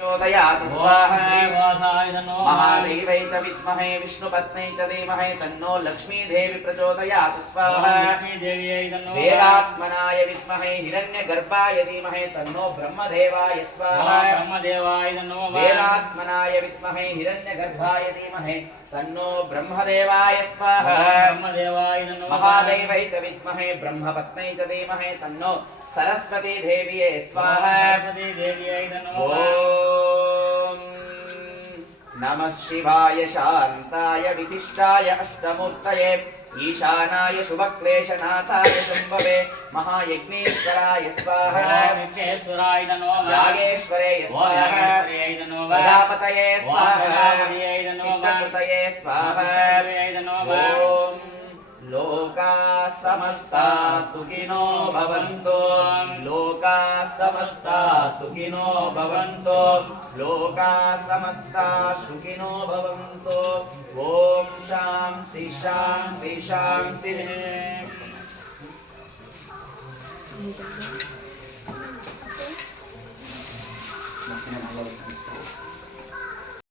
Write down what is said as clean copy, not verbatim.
प्रचोदयात् स्वाहा महादेवै च विद्महे विष्णुपत्न्यै च धीमहि तन्नो लक्ष्मीदेवी प्रचोदयात् स्वाहा वेदात्मनाय विद्महे हिरण्यगर्भाय धीमहि तन्नो ब्रह्मदेवाय स्वाहा वेदात्मनाय विद्महे हिरण्यगर्भाय धीमहि तन्नो ब्रह्मदेवाय स्वाहा महादेवै च विद्महे ब्रह्मपत्न्यै च धीमहि तन्नो सरस्वती देवी स्वाहा ओम नमः शिवाय शांताय विशिष्टाय अष्टमूर्तये ईशानाय शुभक्लेशनाथाय शंभवे महायज्ञेश्वराय स्वाहा यागेश्वरे स्वाहा प्रजापतये स्वाहा इष्टकृतये स्वाहा ओम लोका समस्ता सुखिनो भवन्तु लोका समस्ता सुखिनो भवन्तु लोका समस्ता सुखिनो भवन्तु ओम शांति शांति शांति।